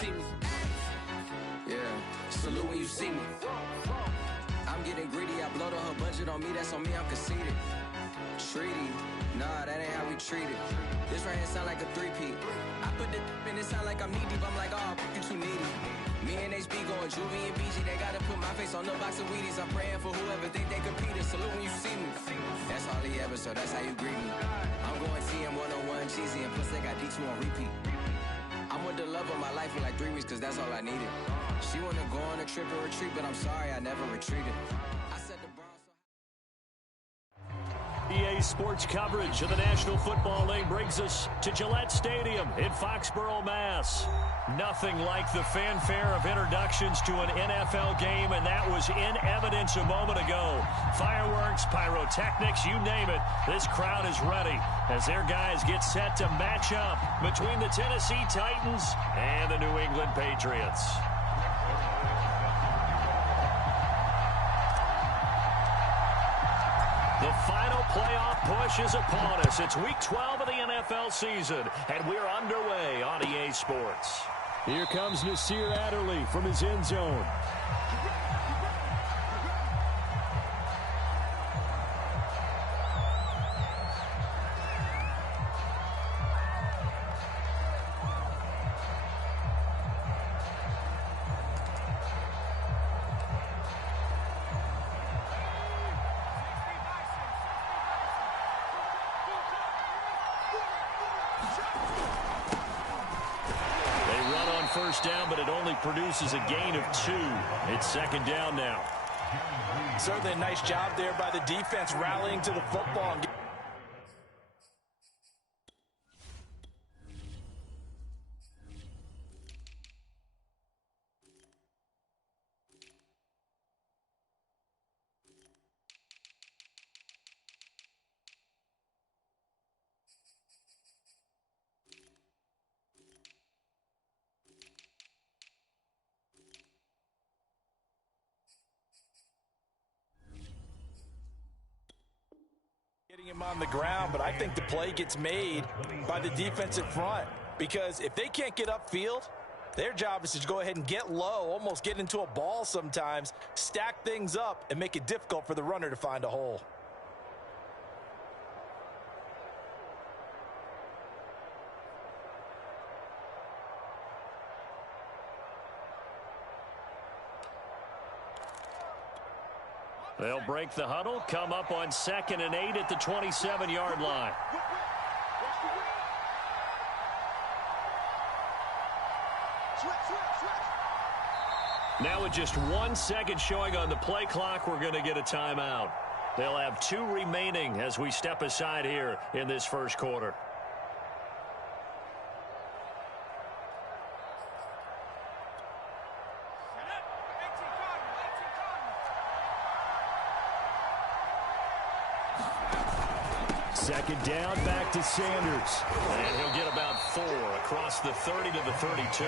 see me. Yeah, salute when you see me. I'm getting greedy, I blow the whole budget on me, that's on me, I'm conceited. Treaty, nah, that ain't how we treat it. This right here sound like a three-peat. I put the in it sound like I'm knee-deep, I'm like, oh, you too needy. Me and HB going Juvie and BG, they gotta put my face on the box of Wheaties. I'm praying for whoever think they competed, salute when you see me. That's all he ever, so that's how you greet me. I'm going TM 101 cheesy, and plus they got D2 on repeat. I'm with the love of my life for like 3 weeks, cause that's all I needed. She wanna go on a trip or retreat, but I'm sorry, I never retreated. I said the EA Sports coverage of the National Football League brings us to Gillette Stadium in Foxborough, Mass. Nothing like the fanfare of introductions to an NFL game, and that was in evidence a moment ago. Fireworks, pyrotechnics, you name it. This crowd is ready as their guys get set to match up between the Tennessee Titans and the New England Patriots. The final playoff push is upon us. It's Week 12 of the NFL season, and we're underway on EA Sports. Here comes Nasir Adderley from his end zone. First down, but it only produces a gain of 2. It's second down now. Certainly a nice job there by the defense rallying to the football. Getting him on the ground, but I think the play gets made by the defensive front, because if they can't get upfield, their job is to go ahead and get low, almost get into a ball sometimes, stack things up, and make it difficult for the runner to find a hole. They'll break the huddle, come up on 2nd and 8 at the 27-yard line. Now with just 1 second showing on the play clock, we're going to get a timeout. They'll have 2 remaining as we step aside here in this first quarter. Second down, back to Sanders. And he'll get about 4 across the 30 to the 32.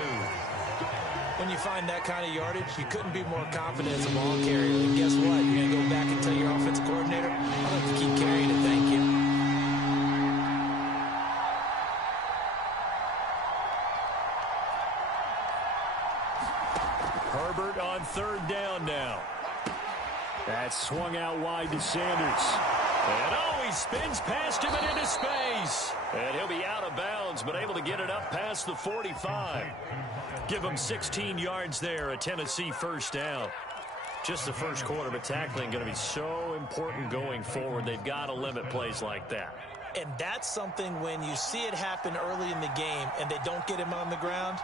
When you find that kind of yardage, you couldn't be more confident as a ball carrier. And guess what? You're going to go back and tell your offensive coordinator, I'd like to keep carrying it, thank you. Herbert on 3rd down now. That's swung out wide to Sanders. And he spins past him and into space. And he'll be out of bounds, but able to get it up past the 45. Give him 16 yards there, a Tennessee first down. Just the first quarter, but tackling going to be so important going forward. They've got to limit plays like that. And that's something when you see it happen early in the game and they don't get him on the ground,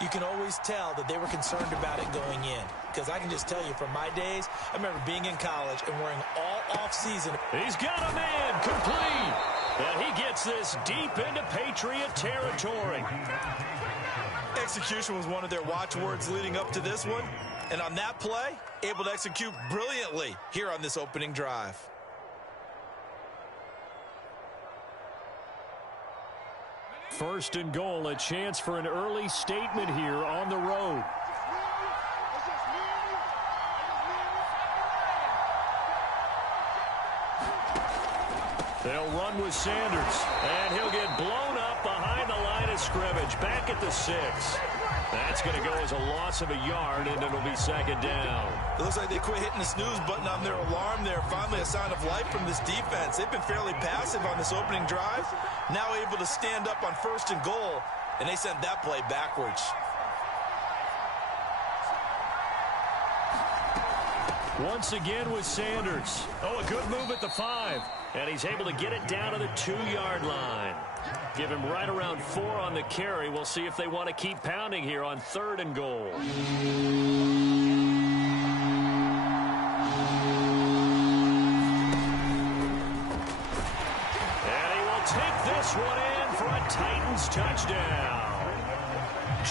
you can always tell that they were concerned about it going in. Because I can just tell you from my days, I remember being in college and wearing all off-season. He's got a man complete. And he gets this deep into Patriot territory. Execution was one of their watchwords leading up to this one. And on that play, able to execute brilliantly here on this opening drive. First and goal, a chance for an early statement here on the road. They'll run with Sanders, and he'll get blown up behind the line of scrimmage, back at the 6. That's going to go as a loss of a yard, and it'll be second down. It looks like they quit hitting the snooze button on their alarm there. Finally a sign of life from this defense. They've been fairly passive on this opening drive. Now able to stand up on 1st and goal, and they sent that play backwards. Once again with Sanders. Oh, a good move at the 5. And he's able to get it down to the 2-yard line. Give him right around 4 on the carry. We'll see if they want to keep pounding here on 3rd and goal. And he will take this one in for a Titans touchdown.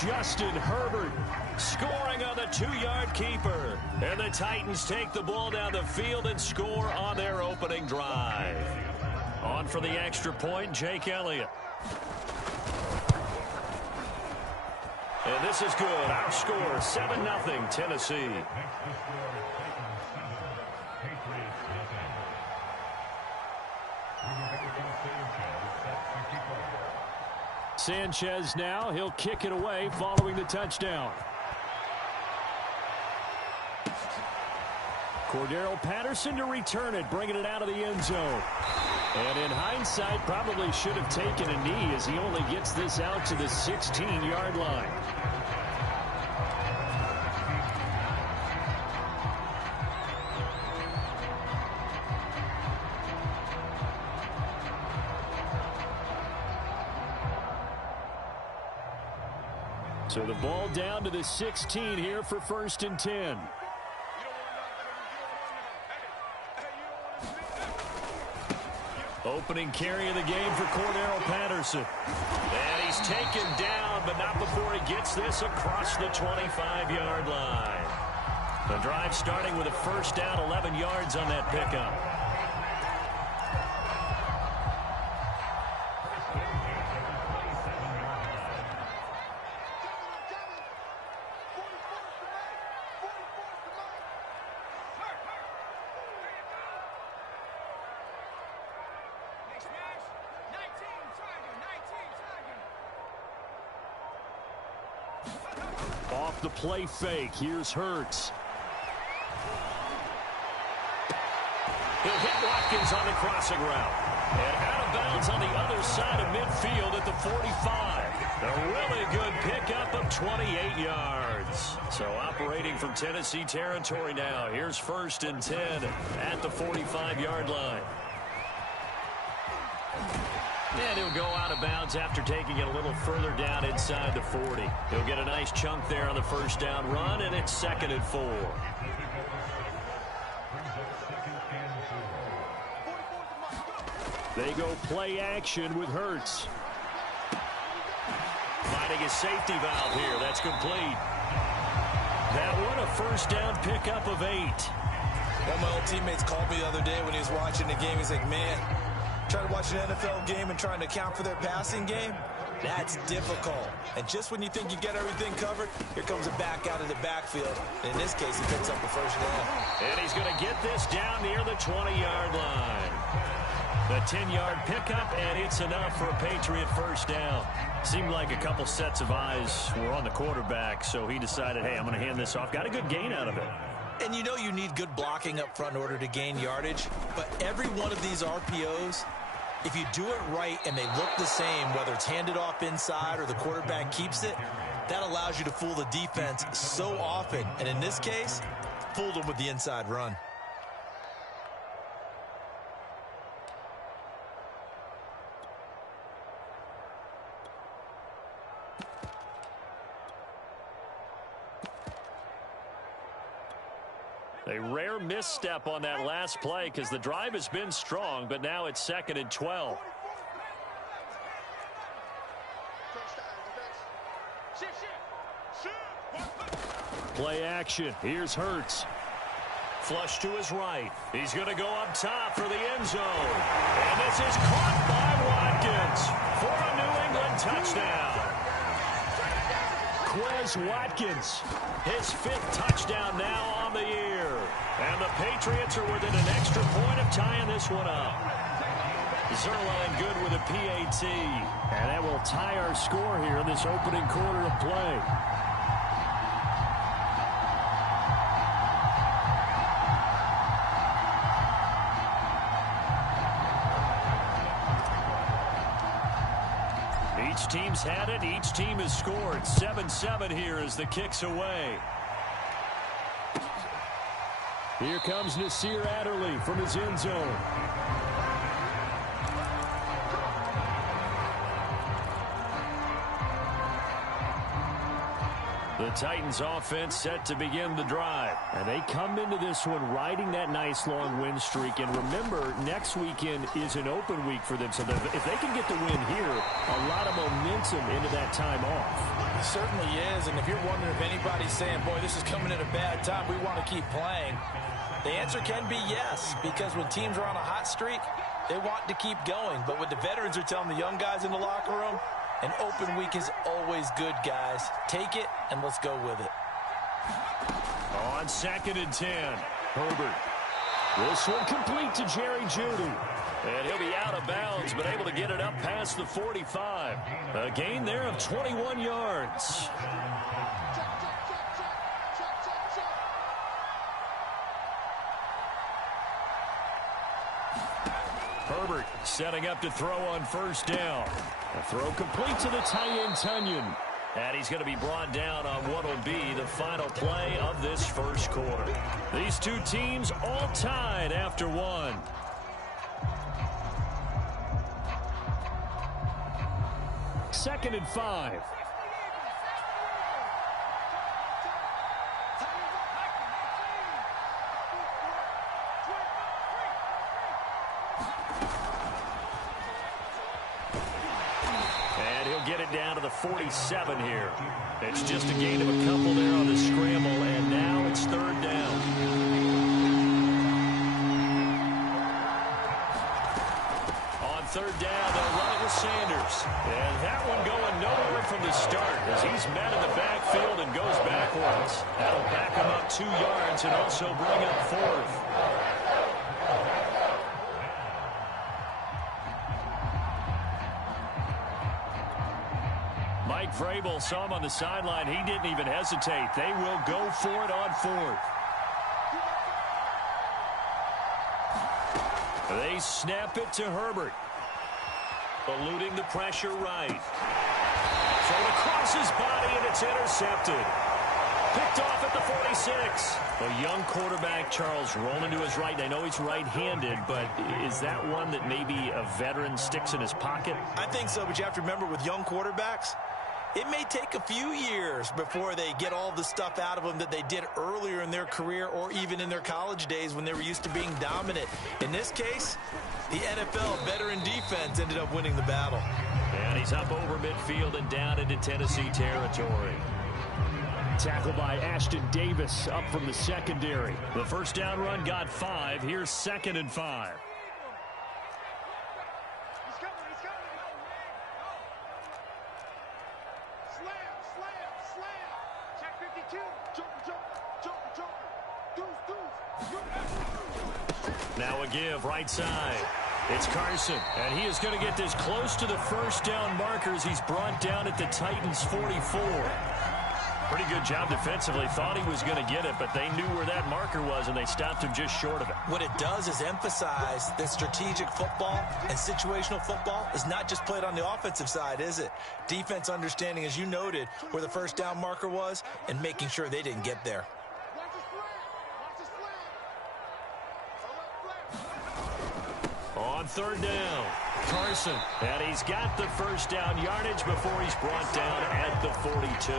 Justin Herbert scoring on the 2-yard keeper. And the Titans take the ball down the field and score on their opening drive. On for the extra point, Jake Elliott. And this is good. Our score, 7-0 Tennessee. Sanchez now. He'll kick it away following the touchdown. Cordero Patterson to return it, bringing it out of the end zone. And in hindsight, probably should have taken a knee as he only gets this out to the 16-yard line. So the ball down to the 16 here for 1st and 10. Opening carry of the game for Cordero Patterson. And he's taken down, but not before he gets this across the 25-yard line. The drive starting with a 1st down, 11 yards on that pickup. Off the play fake, here's Hurts. He'll hit Watkins on the crossing route. And out of bounds on the other side of midfield at the 45. A really good pickup of 28 yards. So operating from Tennessee territory now. Here's 1st and 10 at the 45-yard line. And he'll go out of bounds after taking it a little further down inside the 40. He'll get a nice chunk there on the 1st down run, and it's 2nd and 4. They go play action with Hurts. Finding a safety valve here. That's complete. That one, a 1st down pickup of 8. One of my old teammates called me the other day when he was watching the game. He's like, man, trying to watch an NFL game and trying to account for their passing game, that's difficult. And just when you think you get everything covered, here comes a back out of the backfield. And in this case, he picks up the 1st down. And he's going to get this down near the 20-yard line. The 10-yard pickup, and it's enough for a Patriot 1st down. Seemed like a couple sets of eyes were on the quarterback, so he decided, hey, I'm going to hand this off. Got a good gain out of it. And you know you need good blocking up front in order to gain yardage, but every one of these RPOs, if you do it right and they look the same, whether it's handed off inside or the quarterback keeps it, that allows you to fool the defense so often. And in this case, fooled them with the inside run. A rare misstep on that last play because the drive has been strong, but now it's 2nd and 12. Play action. Here's Hurts. Flush to his right. He's going to go up top for the end zone. And this is caught by Watkins for a New England touchdown. Quez Watkins, his 5th touchdown now on the year. And the Patriots are within an extra point of tying this one up. Zerline good with a PAT. And that will tie our score here in this opening quarter of play. Each team's had it. Each team has scored. 7-7 here as the kick's away. Here comes Nasir Adderley from his end zone. The Titans offense set to begin the drive. And they come into this one riding that nice long win streak. And remember, next weekend is an open week for them. So if they can get the win here, a lot of momentum into that time off. It certainly is. And if you're wondering if anybody's saying, boy, this is coming at a bad time, we want to keep playing, the answer can be yes. Because when teams are on a hot streak, they want to keep going. But what the veterans are telling the young guys in the locker room, an open week is always good, guys. Take it, and let's go with it. On 2nd and 10, Herbert. This one complete to Jerry Jeudy. And he'll be out of bounds, but able to get it up past the 45. A gain there of 21 yards. Herbert setting up to throw on 1st down. A throw complete to the tight end, Tunyon. And he's going to be brought down on what will be the final play of this first quarter. These two teams all tied after one. Second and 5. Get it down to the 47 here. It's just a gain of a couple there on the scramble, and now it's 3rd down. On 3rd down, they'll run it with Sanders. And that one going nowhere from the start as he's met in the backfield and goes backwards. That'll back him up 2 yards and also bring up 4th. Mike Vrabel saw him on the sideline. He didn't even hesitate. They will go for it on 4th. They snap it to Herbert. Eluding the pressure right. Thrown across his body, and it's intercepted. Picked off at the 46. A young quarterback, Charles, rolling to his right. And I know he's right-handed, but is that one that maybe a veteran sticks in his pocket? I think so, but you have to remember with young quarterbacks, it may take a few years before they get all the stuff out of them that they did earlier in their career or even in their college days when they were used to being dominant. In this case, the NFL veteran defense ended up winning the battle. And he's up over midfield and down into Tennessee territory. Tackled by Ashton Davis up from the secondary. The 1st down run got 5. Here's 2nd and 5. Now a give right side. It's Carson, and he is going to get this close to the 1st down markers. He's brought down at the Titans' 44. Pretty good job defensively. Thought he was going to get it, but they knew where that marker was, and they stopped him just short of it. What it does is emphasize that strategic football and situational football is not just played on the offensive side, is it? Defense understanding, as you noted, where the 1st down marker was and making sure they didn't get there. On 3rd down, Carson, and he's got the 1st down yardage before he's brought down at the 42.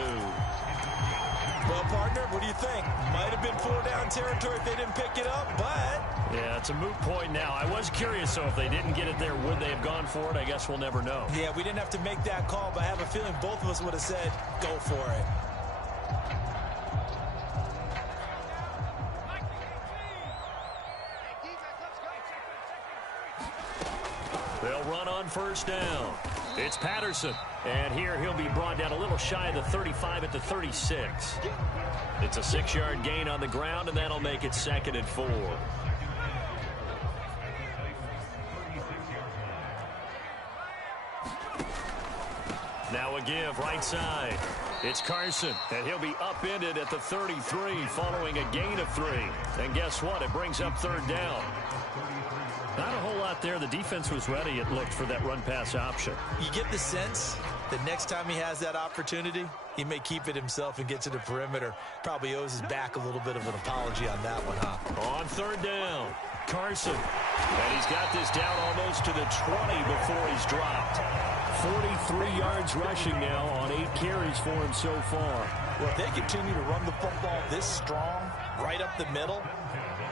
Well, partner, what do you think? Might have been 4-down territory if they didn't pick it up, but... Yeah, it's a moot point now. I was curious, so if they didn't get it there, would they have gone for it? I guess we'll never know. Yeah, we didn't have to make that call, but I have a feeling both of us would have said, go for it. They'll run on 1st down. It's Patterson. And here he'll be brought down a little shy of the 35 at the 36. It's a 6-yard gain on the ground, and that'll make it 2nd and 4. Now a give right side. It's Carson, and he'll be upended at the 33 following a gain of 3. And guess what? It brings up third down. Not a whole lot there. The defense was ready, it looked, for that run-pass option. You get the sense that next time he has that opportunity, he may keep it himself and get to the perimeter. Probably owes his back a little bit of an apology on that one, huh? On third down, Carson. And he's got this down almost to the 20 before he's dropped. 43 yards rushing now on 8 carries for him so far. Well, if they continue to run the football this strong, right up the middle,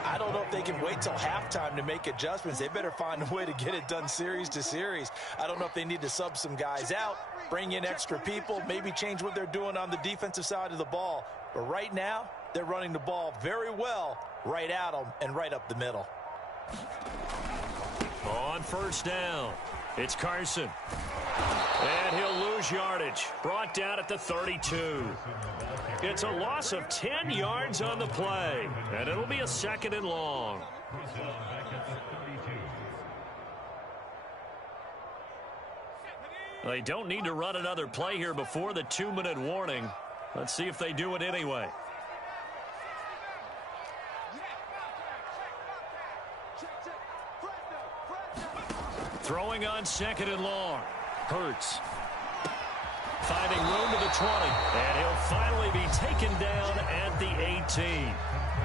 I don't know if they can wait till halftime to make adjustments. They better find a way to get it done series to series. I don't know if they need to sub some guys out, bring in extra people, maybe change what they're doing on the defensive side of the ball. But right now, they're running the ball very well right at them and right up the middle. On first down, it's Carson. And he'll lose yardage. Brought down at the 32. It's a loss of 10 yards on the play. And it'll be a 2nd and long. They don't need to run another play here before the 2-minute warning. Let's see if they do it anyway. Throwing on 2nd and long. Hurts. Finding room to the 20. And he'll finally be taken down at the 18.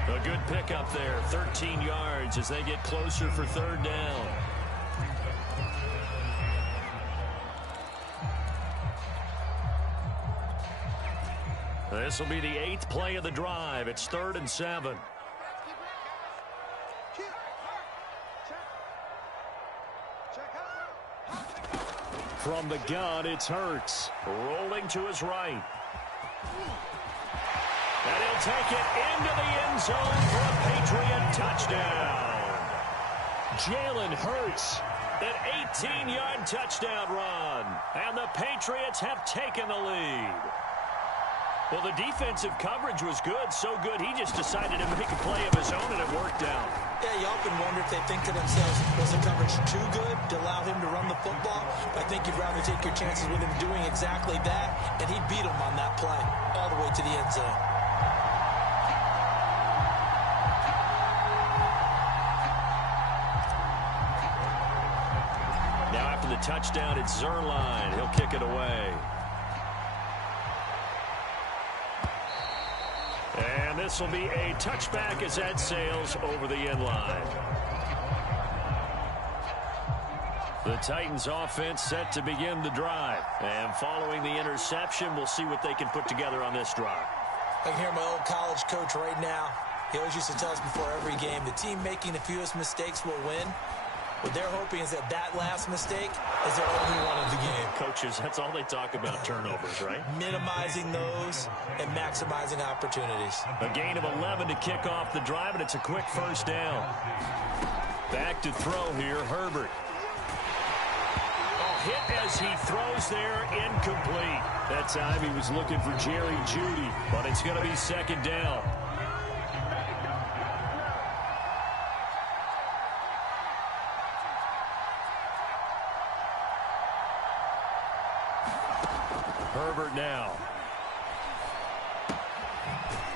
A good pickup there. 13 yards as they get closer for third down. This will be the 8th play of the drive. It's 3rd and 7. From the gun, it's Hurts. Rolling to his right. And he'll take it into the end zone for a Patriot touchdown. Jalen Hurts, an 18-yard touchdown run. And the Patriots have taken the lead. Well, the defensive coverage was good, so good he just decided to make a play of his own, and it worked out. Yeah, you often wonder if they think to themselves, was the coverage too good to allow him to run the football? I think you'd rather take your chances with him doing exactly that, and he beat him on that play all the way to the end zone. Now after the touchdown, it's Zerline. He'll kick it away. And this will be a touchback as that sails over the end line. The Titans offense set to begin the drive. And following the interception, we'll see what they can put together on this drive. I can hear my old college coach right now. He always used to tell us before every game, the team making the fewest mistakes will win. What they're hoping is that last mistake is their only one of the game. Coaches, that's all they talk about, turnovers, right? Minimizing those and maximizing opportunities. A gain of 11 to kick off the drive, and it's a quick first down. Back to throw here, Herbert. Oh, hit as he throws there, incomplete. That time he was looking for Jerry Jeudy, but it's going to be 2nd down. Herbert now.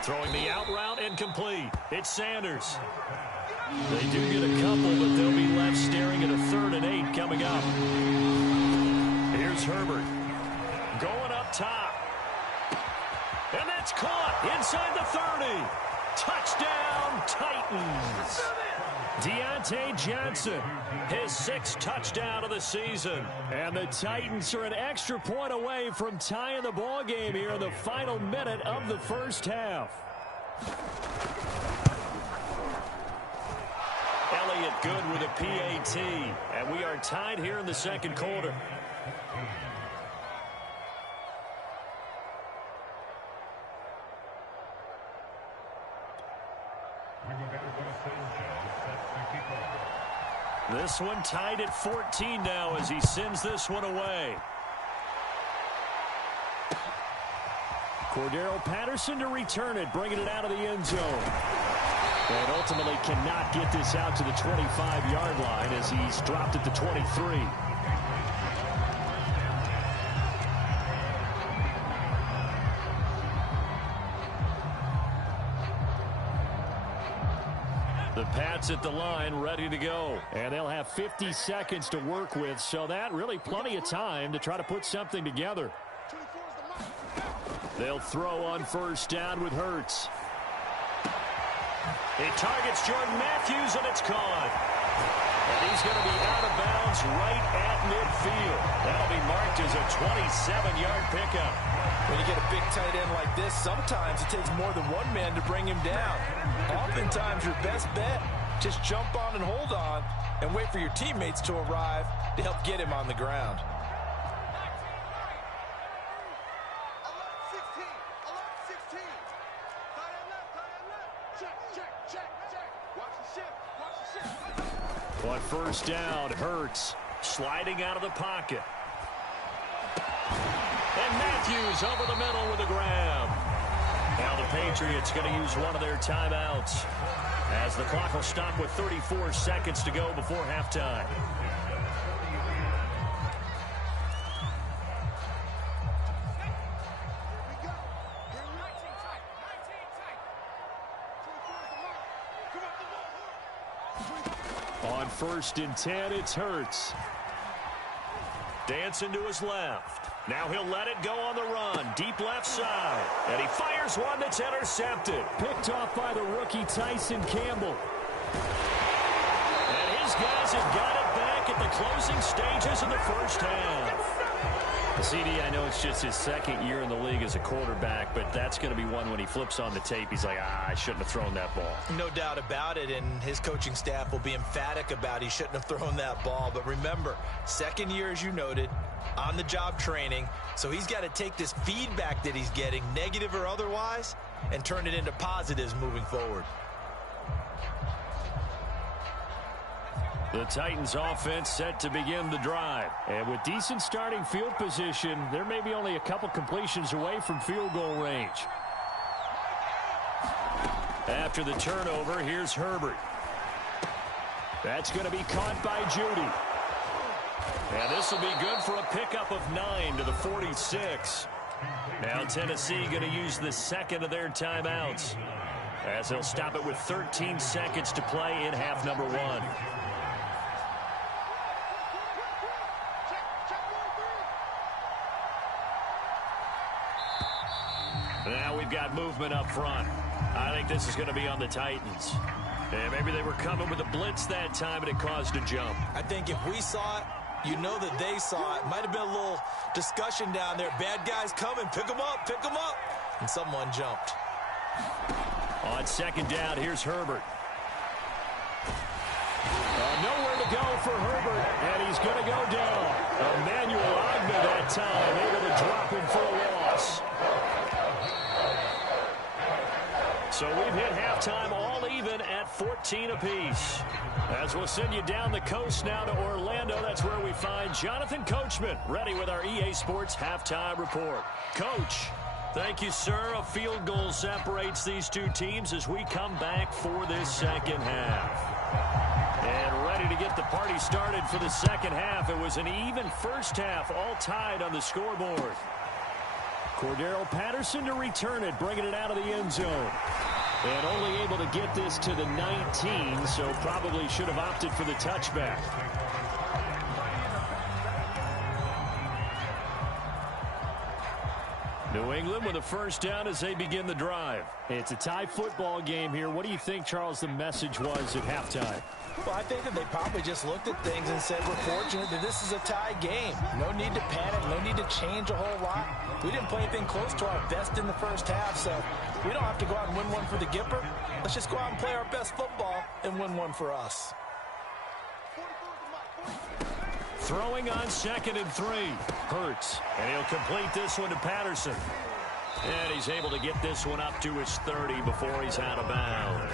Throwing the out route incomplete. It's Sanders. They do get a couple, but they'll be left staring at a 3rd and 8 coming up. Here's Herbert. Going up top. And that's caught inside the 30. Touchdown, Titans. Deontay Johnson, his 6th touchdown of the season. And the Titans are an extra point away from tying the ball game here in the final minute of the first half. Elliott good with a PAT. And we are tied here in the 2nd quarter. This one tied at 14 now as he sends this one away. Cordero Patterson to return it, bringing it out of the end zone. And ultimately cannot get this out to the 25-yard line as he's dropped at the 23. The Pats at the line, ready to go. And they'll have 50 seconds to work with, so that really plenty of time to try to put something together. They'll throw on first down with Hurts. It targets Jordan Matthews, and it's caught. And he's going to be out of bounds right at midfield. That'll be marked as a 27-yard pickup. When you get a big tight end like this, sometimes it takes more than one man to bring him down. Oftentimes, your best bet, just jump on and hold on and wait for your teammates to arrive to help get him on the ground. On first down, Hurts sliding out of the pocket. And Matthews over the middle with a grab. Now the Patriots going to use one of their timeouts as the clock will stop with 34 seconds to go before halftime. On first and 10, it's Hurts. Dancing to his left. Now he'll let it go on the run. Deep left side. And he fires one that's intercepted. Picked off by the rookie Tyson Campbell. And his guys have got it back at the closing stages of the first half. CD, I know it's just his second year in the league as a quarterback, but that's going to be one when he flips on the tape. He's like, I shouldn't have thrown that ball. No doubt about it, and his coaching staff will be emphatic about he shouldn't have thrown that ball. But remember, second year, as you noted, on-the-job training, so he's got to take this feedback that he's getting, negative or otherwise, and turn it into positives moving forward. The Titans offense set to begin the drive. And with decent starting field position, they're maybe only a couple completions away from field goal range. After the turnover, here's Herbert. That's going to be caught by Judy. And this will be good for a pickup of 9 to the 46. Now Tennessee going to use the second of their timeouts as they'll stop it with 13 seconds to play in half number 1. Now we've got movement up front. I think this is going to be on the Titans. And maybe they were coming with a blitz that time and it caused a jump. I think if we saw it, you know that they saw it. Might have been a little discussion down there. Bad guys coming. Pick them up. Pick them up. And someone jumped. On second down, here's Herbert. Nowhere to go for Herbert, and he's going to go down. Emmanuel Ogba that time, able to drop him for a loss. So we've hit halftime all even at 14 apiece. As we'll send you down the coast now to Orlando, that's where we find Jonathan Coachman ready with our EA Sports halftime report. Coach, thank you, sir. A field goal separates these two teams as we come back for this second half. And ready to get the party started for the second half. It was an even first half, all tied on the scoreboard. Cordero Patterson to return it, bringing it out of the end zone. And only able to get this to the 19, so probably should have opted for the touchback. New England with a first down as they begin the drive. It's a tie football game here. What do you think, Charles, the message was at halftime? Well, I think that they probably just looked at things and said, we're fortunate that this is a tie game. No need to panic. No need to change a whole lot. We didn't play anything close to our best in the first half, so we don't have to go out and win one for the Gipper. Let's just go out and play our best football and win one for us. Throwing on 2nd and 3. Hurts. And he'll complete this one to Patterson. And he's able to get this one up to his 30 before he's out of bounds.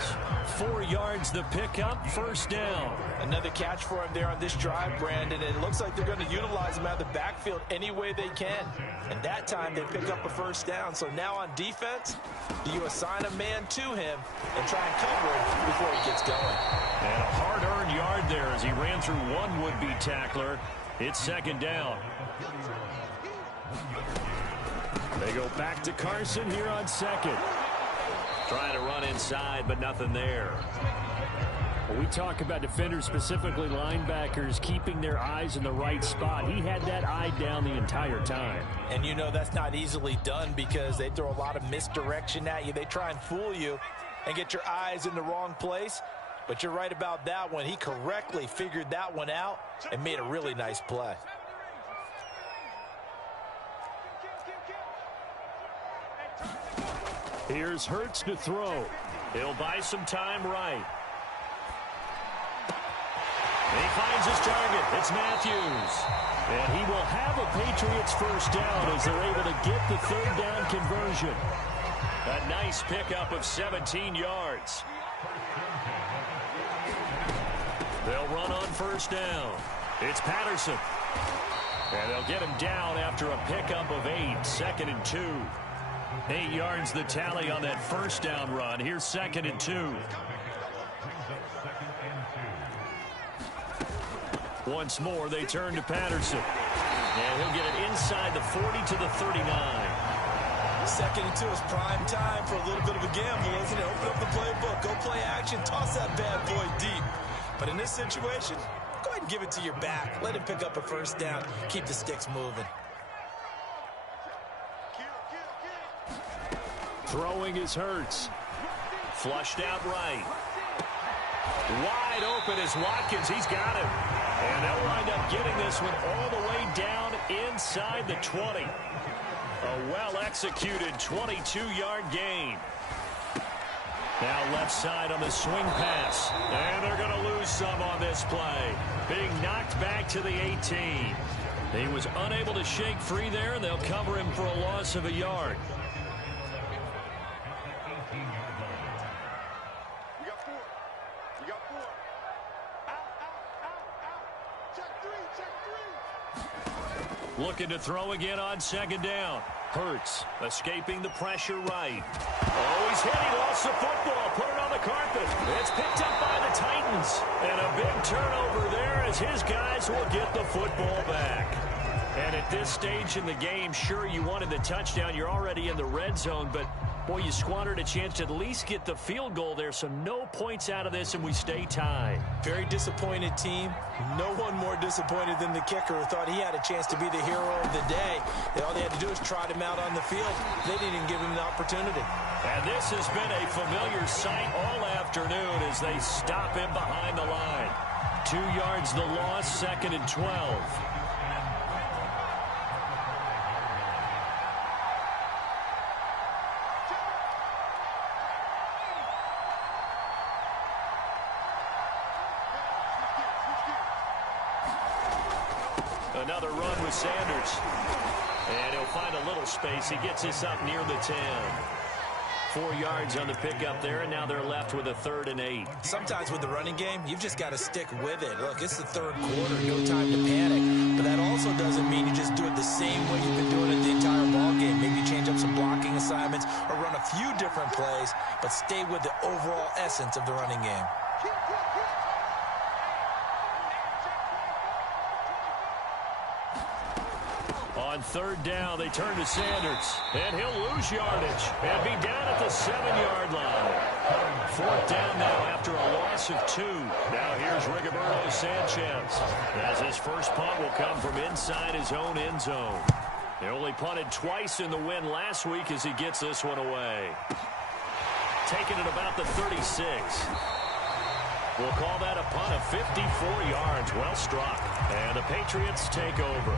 4 yards the pickup, first down. Another catch for him there on this drive, Brandon. And it looks like they're going to utilize him out of the backfield any way they can. And that time they pick up a first down. So now on defense, do you assign a man to him and try and cover him before he gets going? And a hard-earned yard there as he ran through one would-be tackler. It's second down. They go back to Carson here on second. Trying to run inside, but nothing there. When we talk about defenders, specifically linebackers, keeping their eyes in the right spot, he had that eye down the entire time. And you know that's not easily done because they throw a lot of misdirection at you. They try and fool you and get your eyes in the wrong place. But you're right about that one. He correctly figured that one out and made a really nice play. Here's Hurts to throw. He'll buy some time right. He finds his target. It's Matthews. And he will have a Patriots first down as they're able to get the third down conversion. A nice pickup of 17 yards. They'll run on first down. It's Patterson. And they'll get him down after a pickup of 8, 2nd and 2. 8 yards the tally on that first down run. Here's 2nd and 2. Once more, they turn to Patterson. And he'll get it inside the 40 to the 39. 2nd and 2 is prime time for a little bit of a gamble, isn't it? Open up the playbook, go play action, toss that bad boy deep. But in this situation, go ahead and give it to your back. Let him pick up a first down. Keep the sticks moving. Throwing is Hurts. Flushed out right. Wide open is Watkins. He's got him. And they'll wind up getting this one all the way down inside the 20. A well-executed 22-yard gain. Now left side on the swing pass. And they're going to lose some on this play. Being knocked back to the 18. He was unable to shake free there, and they'll cover him for a loss of a yard. Looking to throw again on 2nd down. Hurts escaping the pressure right. Oh, he's hit. He lost the football. Put it on the carpet. It's picked up by the Titans. And a big turnover there as his guys will get the football back. And at this stage in the game, sure, you wanted the touchdown. You're already in the red zone, but boy, you squandered a chance to at least get the field goal there, so no points out of this, and we stay tied. Very disappointed team. No one more disappointed than the kicker who thought he had a chance to be the hero of the day. And all they had to do was trot him out on the field. They didn't even give him the opportunity. And this has been a familiar sight all afternoon as they stop him behind the line. 2 yards the loss, 2nd and 12. Another run with Sanders. And he'll find a little space. He gets this up near the 10. 4 yards on the pickup there, and now they're left with a 3rd and 8. Sometimes with the running game, you've just got to stick with it. Look, it's the 3rd quarter. No time to panic. But that also doesn't mean you just do it the same way you've been doing it the entire ball game. Maybe change up some blocking assignments or run a few different plays, but stay with the overall essence of the running game. On 3rd down, they turn to Sanders, and he'll lose yardage and be down at the 7-yard line. 4th down now after a loss of 2. Now here's Rigoberto Sanchez, as his first punt will come from inside his own end zone. He only punted twice in the win last week as he gets this one away. Taking it about the 36. We'll call that a punt of 54 yards. Well struck. And the Patriots take over.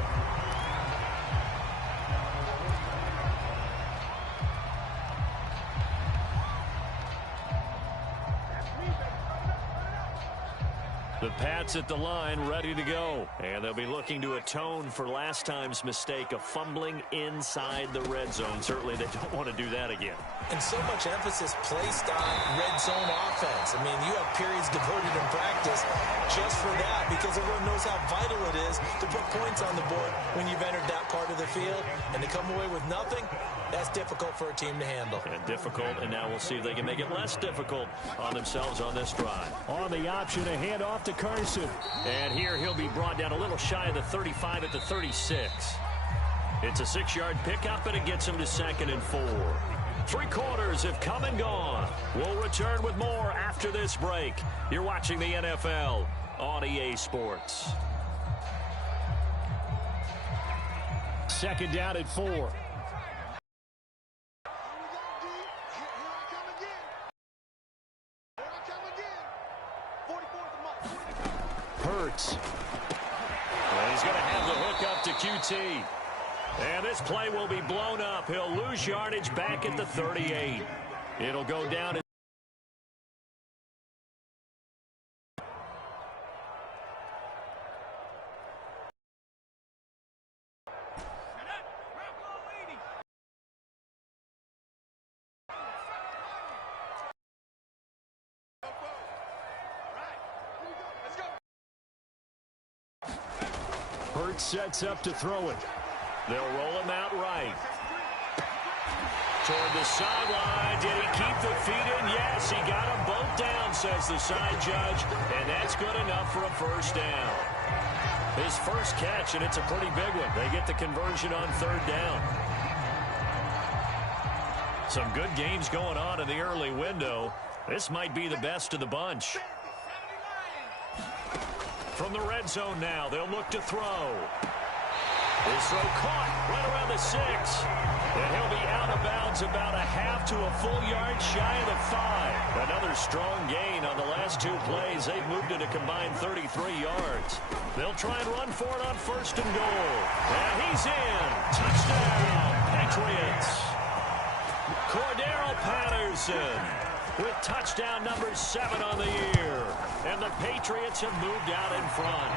The Pats at the line, ready to go. And they'll be looking to atone for last time's mistake of fumbling inside the red zone. Certainly they don't want to do that again. And so much emphasis placed on red zone offense. I mean, you have periods devoted in practice just for that because everyone knows how vital it is to put points on the board when you've entered that part of the field. And to come away with nothing, that's difficult for a team to handle. And difficult, and now we'll see if they can make it less difficult on themselves on this drive. On the option, a handoff to Carson. And here he'll be brought down a little shy of the 35 at the 36. It's a 6-yard pickup, and it gets him to 2nd and 4. Three quarters have come and gone. We'll return with more after this break. You're watching the NFL on EA Sports. Second down at 4. Hurts. Well, he's going to have the hook up to QT. And this play will be blown up. He'll lose yardage back at the 38. It'll go down. Hurts sets up to throw it. They'll roll him out right. Toward the sideline. Did he keep the feet in? Yes, he got them both down, says the side judge. And that's good enough for a first down. His first catch, and it's a pretty big one. They get the conversion on third down. Some good games going on in the early window. This might be the best of the bunch. From the red zone now, they'll look to throw. His throw caught right around the 6. And he'll be out of bounds about a half to a full yard shy of the 5. Another strong gain on the last two plays. They've moved it a combined 33 yards. They'll try and run for it on first and goal. And he's in. Touchdown, Patriots. Cordero Patterson with touchdown number 7 on the year. And the Patriots have moved out in front.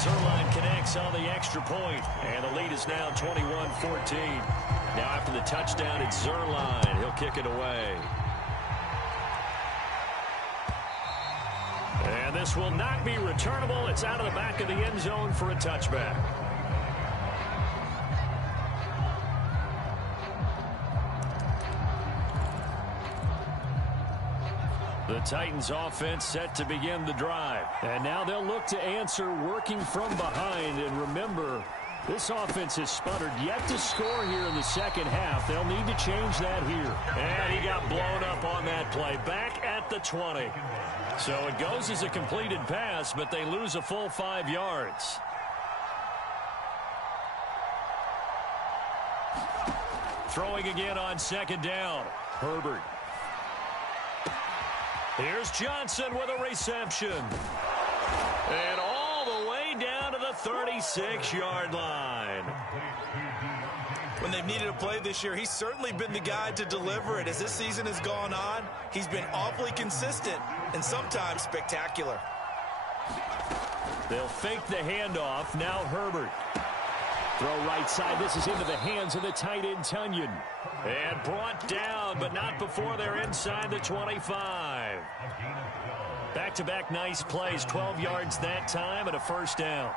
Zerline connects on the extra point, and the lead is now 21-14. Now after the touchdown, it's Zerline. He'll kick it away. And this will not be returnable. It's out of the back of the end zone for a touchback. The Titans offense set to begin the drive. And now they'll look to answer working from behind. And remember, this offense has sputtered yet to score here in the second half. They'll need to change that here. And he got blown up on that play. Back at the 20. So it goes as a completed pass, but they lose a full 5 yards. Throwing again on second down. Herbert. Here's Johnson with a reception. And all the way down to the 36-yard line. When they've needed a play this year, he's certainly been the guy to deliver it. As this season has gone on, he's been awfully consistent and sometimes spectacular. They'll fake the handoff. Now Herbert. Throw right side. This is into the hands of the tight end, Tunyon. And brought down, but not before they're inside the 25. Back-to-back nice plays. 12 yards that time and a first down.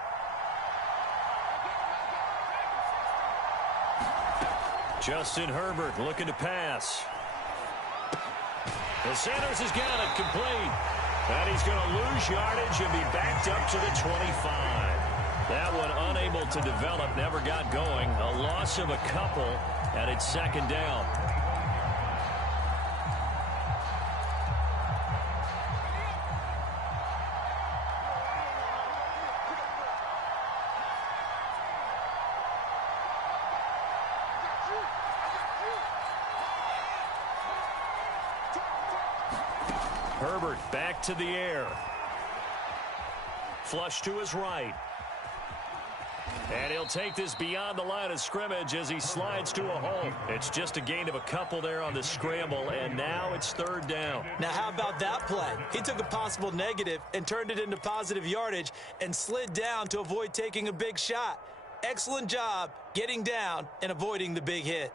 Justin Herbert looking to pass. And Sanders has got it complete. And he's going to lose yardage and be backed up to the 25. That one unable to develop, never got going. A loss of a couple, and it's second down. Herbert back to the air. Flush to his right. And he'll take this beyond the line of scrimmage as he slides to a hole. It's just a gain of a couple there on the scramble, and now it's third down. Now, how about that play? He took a possible negative and turned it into positive yardage and slid down to avoid taking a big shot. Excellent job getting down and avoiding the big hit.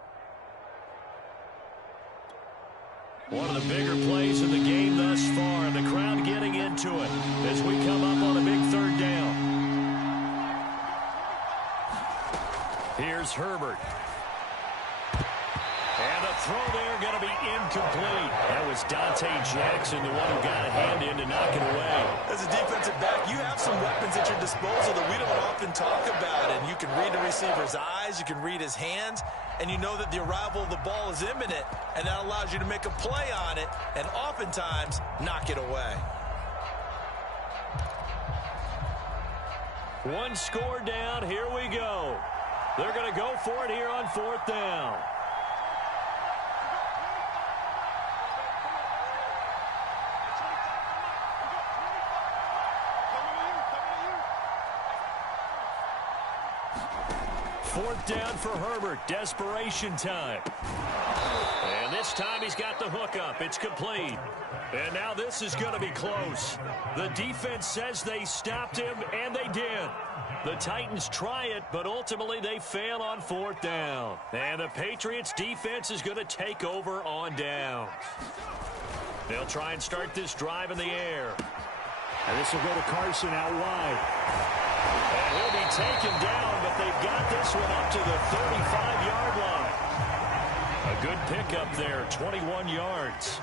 One of the bigger plays in the game thus far, and the crowd getting into it as we come up on a big third down. Here's Herbert. And a throw there going to be incomplete. That was Dante Jackson, the one who got a hand in to knock it away. As a defensive back, you have some weapons at your disposal that we don't often talk about. And you can read the receiver's eyes, you can read his hands, and you know that the arrival of the ball is imminent, and that allows you to make a play on it and oftentimes knock it away. One score down. Here we go. They're going to go for it here on 4th down. Fourth down for Herbert. Desperation time. And this time he's got the hook up. It's complete. And now this is going to be close. The defense says they stopped him, and they did. The Titans try it, but ultimately they fail on 4th down. And the Patriots defense is going to take over on downs. They'll try and start this drive in the air. And this will go to Carson out wide. And he'll be taken down, but they've got this one up to the 35-yard line. A good pickup there, 21 yards.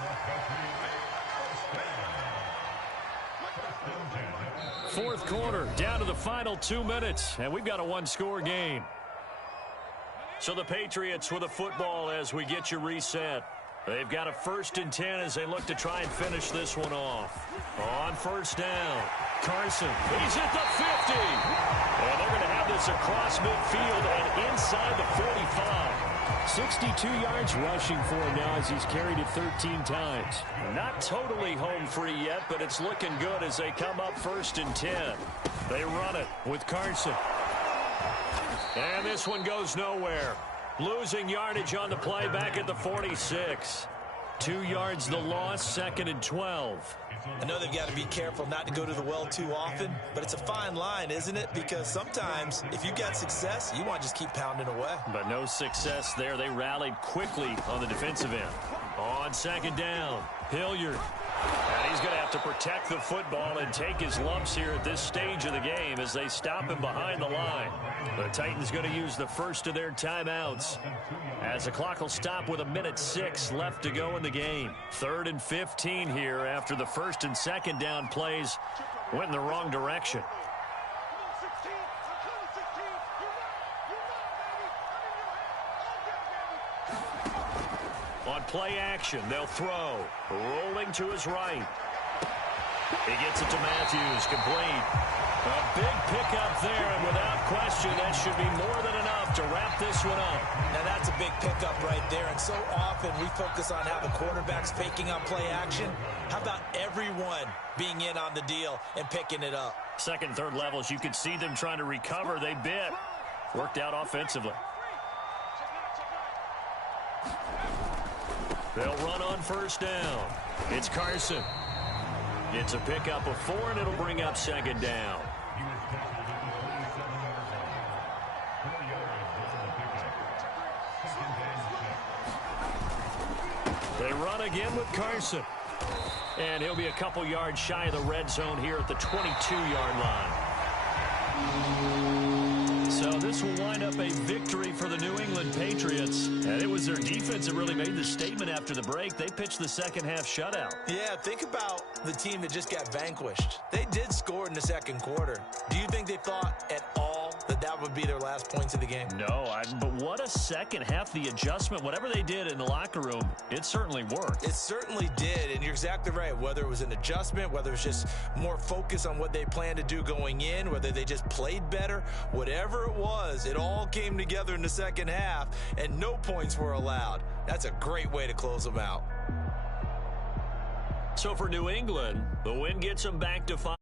Fourth quarter, down to the final 2 minutes, and we've got a one-score game. So the Patriots with a football as we get you reset. They've got a 1st and 10 as they look to try and finish this one off. On 1st down, Carson, he's at the 50. And they're going to have this across midfield and inside the 45. 62 yards rushing for him now as he's carried it 13 times. Not totally home free yet, but it's looking good as they come up 1st and 10. They run it with Carson. And this one goes nowhere. Losing yardage on the play back at the 46. 2 yards the loss, 2nd and 12. I know they've got to be careful not to go to the well too often, but it's a fine line, isn't it? Because sometimes if you've got success, you want to just keep pounding away. But no success there. They rallied quickly on the defensive end. On 2nd down, Hilliard. And he's going to have to protect the football and take his lumps here at this stage of the game as they stop him behind the line. The Titans going to use the first of their timeouts as the clock will stop with 1:06 left to go in the game. 3rd and 15 here after the 1st and 2nd down plays went in the wrong direction. On play action, they'll throw. Rolling to his right. He gets it to Matthews, complete. A big pickup there, and without question, that should be more than enough to wrap this one up. Now that's a big pickup right there, and so often we focus on how the quarterback's faking on play action. How about everyone being in on the deal and picking it up? 2nd and 3rd levels, you could see them trying to recover. They bit. Worked out offensively. They'll run on 1st down. It's Carson. It's a pickup of 4, and it'll bring up 2nd down. They run again with Carson. And he'll be a couple yards shy of the red zone here at the 22-yard line. So this will wind up a victory for the New England Patriots. And it was their defense that really made the statement after the break. They pitched the second-half shutout. Yeah, think about the team that just got vanquished. They did score in the 2nd quarter. Do you think they thought at all that that would be their last points of the game? No, but what a second half. The adjustment, whatever they did in the locker room, it certainly worked. It certainly did, and you're exactly right. Whether it was an adjustment, whether it was just more focus on what they planned to do going in, whether they just played better, whatever it was, it all came together in the 2nd half, and no points were allowed. That's a great way to close them out. So for New England, the win gets them back to 5.